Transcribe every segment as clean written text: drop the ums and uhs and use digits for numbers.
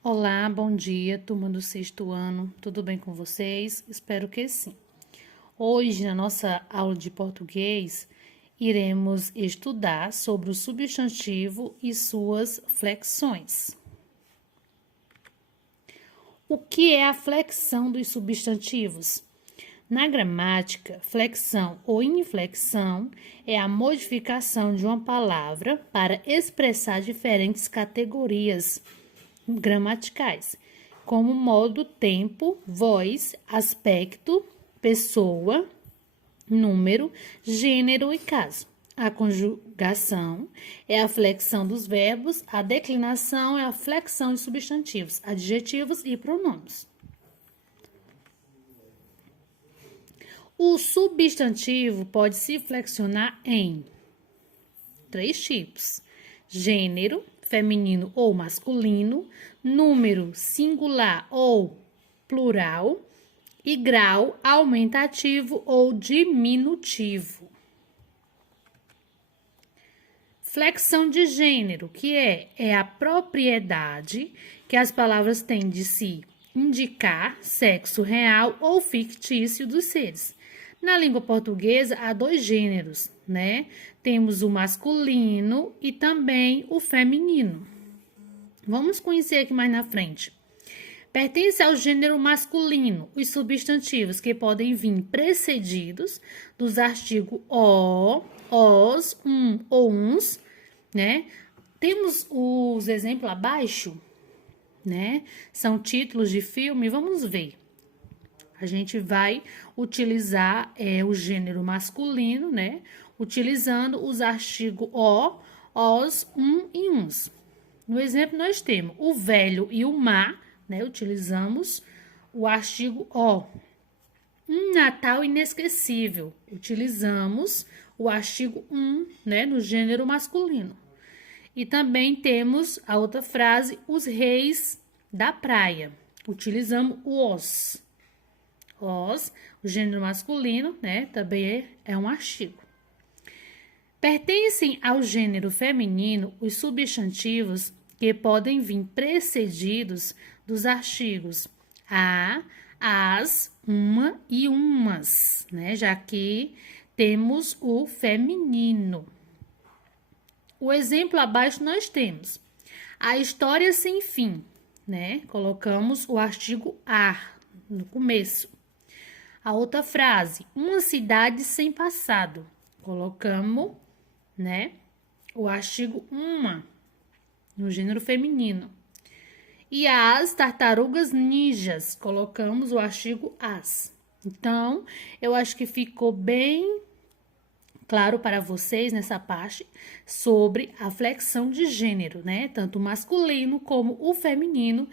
Olá, bom dia, turma do sexto ano, tudo bem com vocês? Espero que sim. Hoje, na nossa aula de português, iremos estudar sobre o substantivo e suas flexões. O que é a flexão dos substantivos? Na gramática, flexão ou inflexão é a modificação de uma palavra para expressar diferentes categorias gramaticais, como modo, tempo, voz, aspecto, pessoa, número, gênero e caso. A conjugação é a flexão dos verbos, a declinação é a flexão de substantivos, adjetivos e pronomes. O substantivo pode se flexionar em 3 tipos: gênero, feminino ou masculino, número singular ou plural e grau aumentativo ou diminutivo. Flexão de gênero, que é a propriedade que as palavras têm de se indicar sexo real ou fictício dos seres. Na língua portuguesa, há 2 gêneros, né? Temos o masculino e também o feminino. Vamos conhecer aqui mais na frente. Pertence ao gênero masculino os substantivos que podem vir precedidos dos artigos o, os, ou uns, né? Temos os exemplos abaixo, né? São títulos de filme, vamos ver. A gente vai utilizar o gênero masculino, né? Utilizando os artigos o, os, e uns. No exemplo, nós temos o velho e o mar, né? Utilizamos o artigo o. Um Natal inesquecível. Utilizamos o artigo né? No gênero masculino. E também temos a outra frase, os reis da praia. Utilizamos o os. Os, o gênero masculino, né? Também é um artigo. Pertencem ao gênero feminino os substantivos que podem vir precedidos dos artigos a, as, uma e umas, né? Já que temos o feminino. O exemplo abaixo nós temos a história sem fim, né? Colocamos o artigo a no começo. A outra frase, uma cidade sem passado. Colocamos, né, o artigo uma no gênero feminino. E as tartarugas ninjas, colocamos o artigo as. Então, eu acho que ficou bem claro para vocês nessa parte sobre a flexão de gênero, né? Tanto o masculino como o feminino,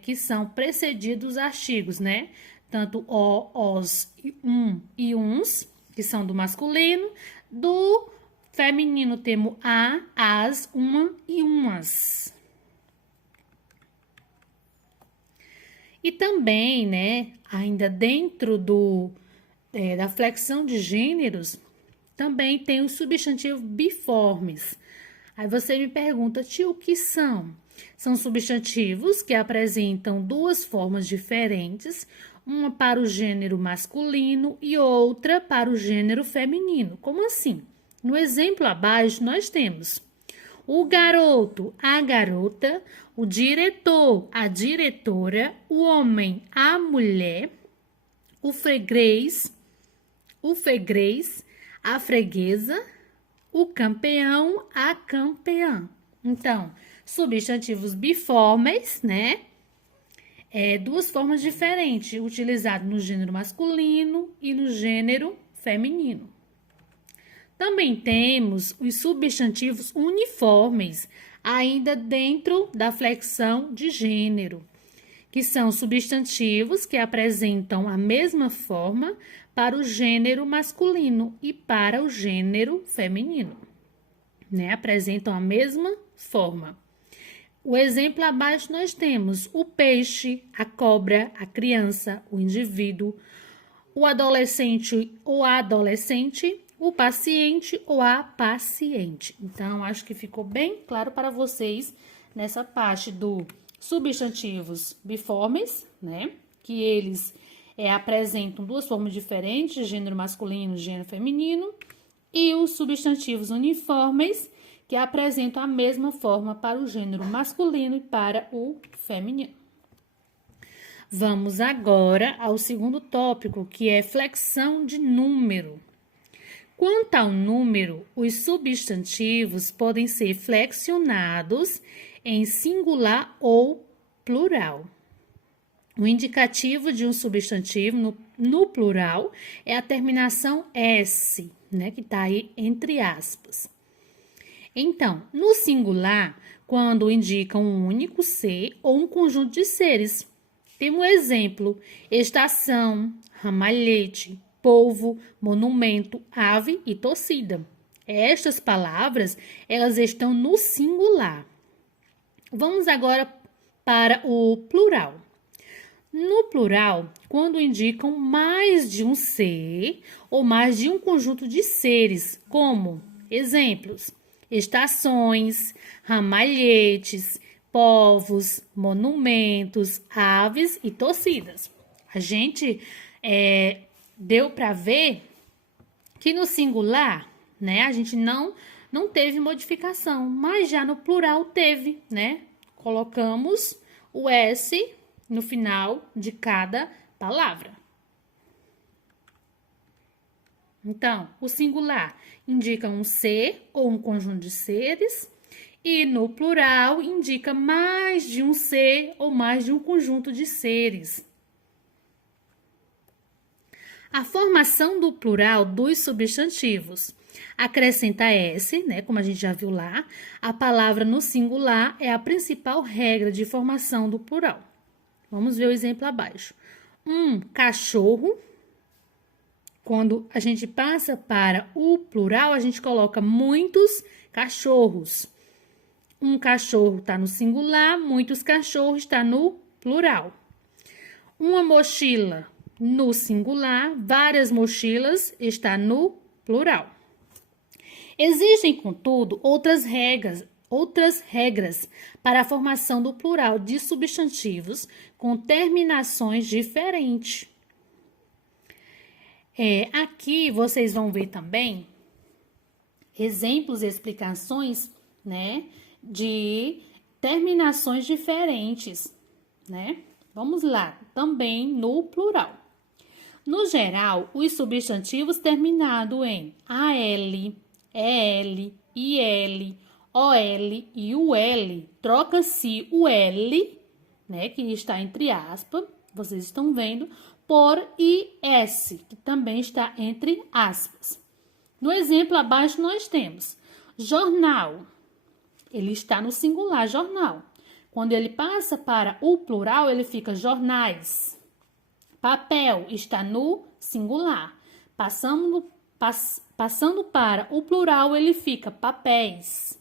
que são precedidos artigos, né? Tanto o, os, e uns, que são do masculino, do feminino temos a, as, uma e umas. E também, né, ainda dentro da flexão de gêneros, também tem os substantivos biformes. Aí você me pergunta, tio, o que são? São substantivos que apresentam 2 formas diferentes, uma para o gênero masculino e outra para o gênero feminino. Como assim? No exemplo abaixo, nós temos o garoto, a garota, o diretor, a diretora, o homem, a mulher, o freguês, a freguesa, o campeão, a campeã. Então, substantivos biformes, né? 2 formas diferentes, utilizados no gênero masculino e no gênero feminino. Também temos os substantivos uniformes, ainda dentro da flexão de gênero, que são substantivos que apresentam a mesma forma para o gênero masculino e para o gênero feminino, né? Apresentam a mesma forma. O exemplo abaixo nós temos o peixe, a cobra, a criança, o indivíduo, o adolescente ou a adolescente, o paciente ou a paciente. Então, acho que ficou bem claro para vocês nessa parte do substantivos biformes, né? Que eles apresentam duas formas diferentes, gênero masculino e gênero feminino, e os substantivos uniformes, que apresentam a mesma forma para o gênero masculino e para o feminino. Vamos agora ao segundo tópico, que é flexão de número. Quanto ao número, os substantivos podem ser flexionados em singular ou plural. O indicativo de um substantivo no plural é a terminação S, né, que está aí entre aspas. Então, no singular, quando indica um único ser ou um conjunto de seres. Temos um exemplo: estação, ramalhete, polvo, monumento, ave e torcida. Estas palavras, elas estão no singular. Vamos agora para o plural. No plural, quando indicam mais de um ser ou mais de um conjunto de seres, como exemplos: estações, ramalhetes, povos, monumentos, aves e torcidas. A gente deu para ver que no singular, né, a gente não teve modificação, mas já no plural teve, né? Colocamos o S no final de cada palavra. Então, o singular indica um ser ou um conjunto de seres, e no plural indica mais de um ser ou mais de um conjunto de seres. A formação do plural dos substantivos. Acrescenta S, né, como a gente já viu lá. A palavra no singular é a principal regra de formação do plural. Vamos ver o exemplo abaixo. Um cachorro. Quando a gente passa para o plural, a gente coloca muitos cachorros. Um cachorro está no singular, muitos cachorros está no plural. Uma mochila no singular, várias mochilas está no plural. Existem, contudo, outras regras para a formação do plural de substantivos com terminações diferentes. Aqui vocês vão ver também exemplos e explicações, né, de terminações diferentes, né? Vamos lá, também no plural. No geral, os substantivos terminados em AL, EL, IL, OL e UL, troca-se o L, né, que está entre aspas, vocês estão vendo, por IS, que também está entre aspas. No exemplo abaixo nós temos jornal, ele está no singular, jornal. Quando ele passa para o plural, ele fica jornais. Papel está no singular. Passando para o plural, ele fica papéis.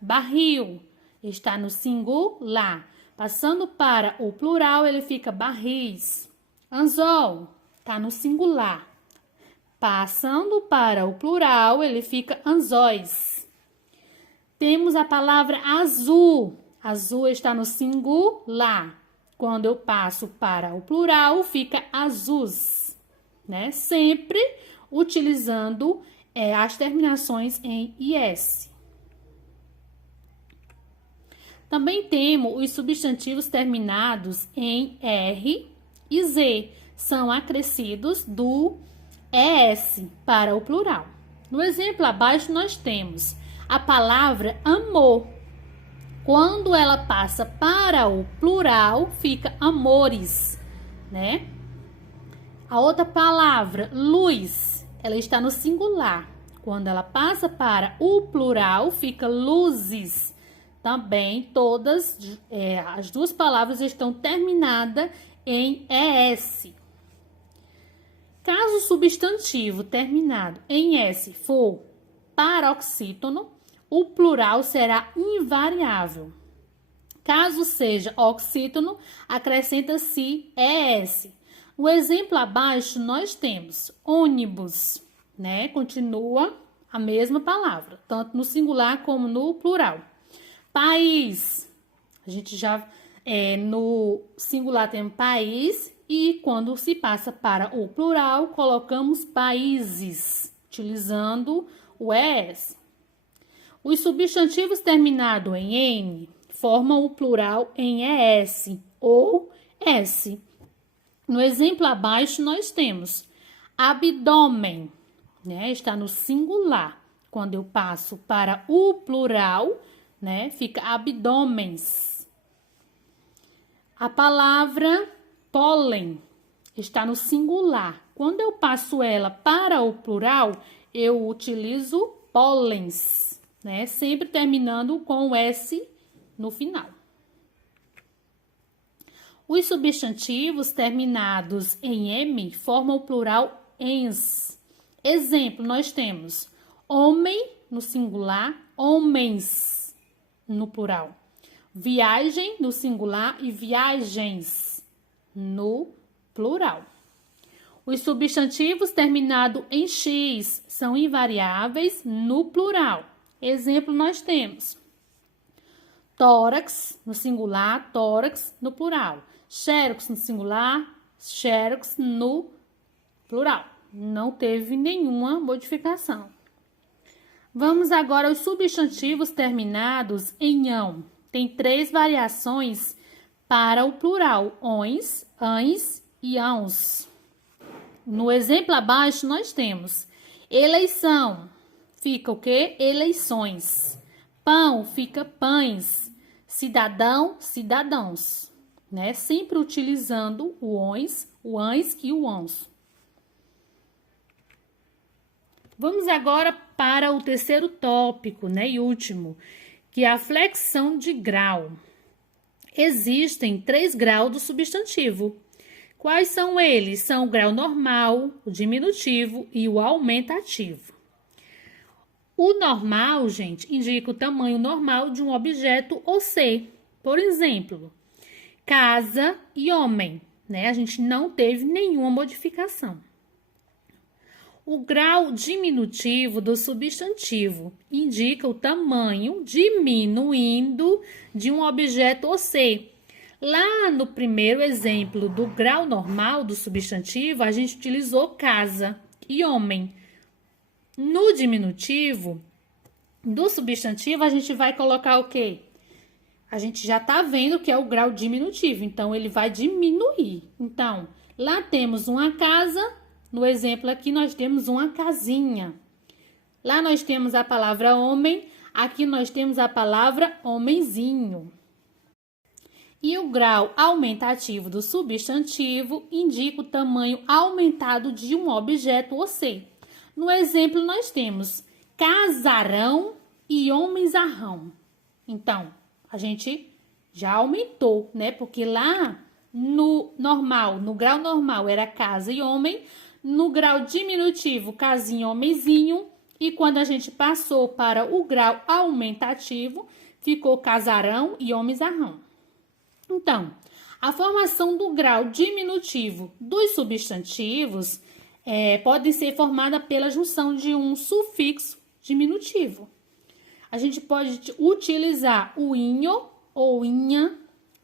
Barril está no singular. Passando para o plural, ele fica barris. Anzol está no singular. Passando para o plural, ele fica anzóis. Temos a palavra azul. Azul está no singular. Quando eu passo para o plural, fica azuis, né? Sempre utilizando as terminações em IS. Também temos os substantivos terminados em R e Z. São acrescidos do ES para o plural. No exemplo abaixo, nós temos a palavra amor. Quando ela passa para o plural, fica amores, né? A outra palavra, luz, ela está no singular. Quando ela passa para o plural, fica luzes. Também todas as duas palavras estão terminadas em ES. Caso o substantivo terminado em S for paroxítono, o plural será invariável. Caso seja oxítono, acrescenta-se ES. No exemplo abaixo, nós temos ônibus, né? Continua a mesma palavra, tanto no singular como no plural. País, a gente já No singular temos país e quando se passa para o plural, colocamos países, utilizando o ES. Os substantivos terminados em N formam o plural em ES ou S. No exemplo abaixo, nós temos abdômen, né? Está no singular. Quando eu passo para o plural, né? Fica abdômens. A palavra pólen está no singular. Quando eu passo ela para o plural, eu utilizo pólens, né? Sempre terminando com o S no final. Os substantivos terminados em M formam o plural ens. Exemplo, nós temos homem no singular, homens no plural. Viagem no singular e viagens no plural. Os substantivos terminados em X são invariáveis no plural. Exemplo, nós temos tórax no singular, tórax no plural. Xerox no singular, xerox no plural. Não teve nenhuma modificação. Vamos agora aos substantivos terminados em ão. Tem 3 variações para o plural: ons, ães e ãos. No exemplo abaixo, nós temos eleição, fica o quê? Eleições. Pão, fica pães. Cidadão, cidadãos, né? Sempre utilizando o ons, o ães e o ãos. Vamos agora para o terceiro tópico, né? E último, que é a flexão de grau. Existem 3 graus do substantivo. Quais são eles? São o grau normal, o diminutivo e o aumentativo. O normal, gente, indica o tamanho normal de um objeto ou ser. Por exemplo, casa e homem, né? A gente não teve nenhuma modificação. O grau diminutivo do substantivo indica o tamanho diminuindo de um objeto ou ser. Lá no primeiro exemplo do grau normal do substantivo, a gente utilizou casa e homem. No diminutivo do substantivo, a gente vai colocar o quê? A gente já tá vendo que é o grau diminutivo, então ele vai diminuir. Então, lá temos uma casa, no exemplo aqui nós temos uma casinha. Lá nós temos a palavra homem, aqui nós temos a palavra homenzinho. E o grau aumentativo do substantivo indica o tamanho aumentado de um objeto ou ser. No exemplo, nós temos casarão e homenzarrão. Então, a gente já aumentou, né? Porque lá no normal, no grau normal era casa e homem, no grau diminutivo, casinha e homenzinho, e quando a gente passou para o grau aumentativo, ficou casarão e homenzarrão. Então, a formação do grau diminutivo dos substantivos pode ser formada pela junção de um sufixo diminutivo. A gente pode utilizar o inho ou inha,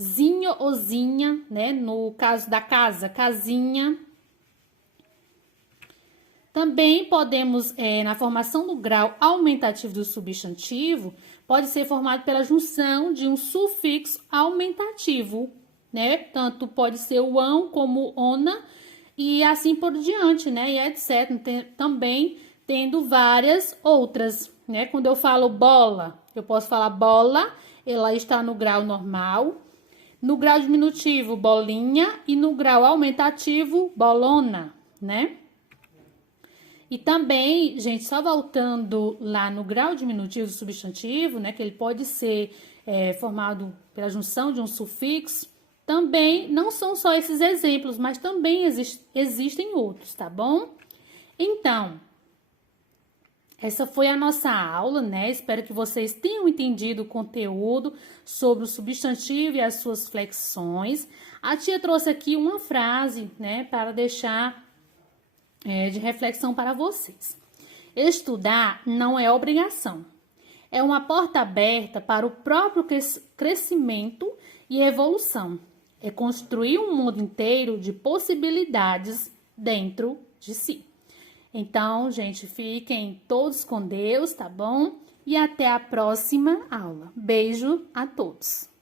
zinho ou zinha, né? No caso da casa, casinha. Também podemos, na formação do grau aumentativo do substantivo, pode ser formado pela junção de um sufixo aumentativo, né? Tanto pode ser o ão como ona e assim por diante, né? E etc. Também tendo várias outras, né? Quando eu falo bola, eu posso falar bola, ela está no grau normal, no grau diminutivo, bolinha, e no grau aumentativo, bolona, né? E também, gente, só voltando lá no grau diminutivo do substantivo, né? Que ele pode ser formado pela junção de um sufixo. Também, não são só esses exemplos, mas também existem outros, tá bom? Então, essa foi a nossa aula, né? Espero que vocês tenham entendido o conteúdo sobre o substantivo e as suas flexões. A tia trouxe aqui uma frase, né? Para deixar de reflexão para vocês. Estudar não é obrigação. É uma porta aberta para o próprio crescimento E evolução é construir um mundo inteiro de possibilidades dentro de si. Então, gente, fiquem todos com Deus, tá bom? E até a próxima aula. Beijo a todos!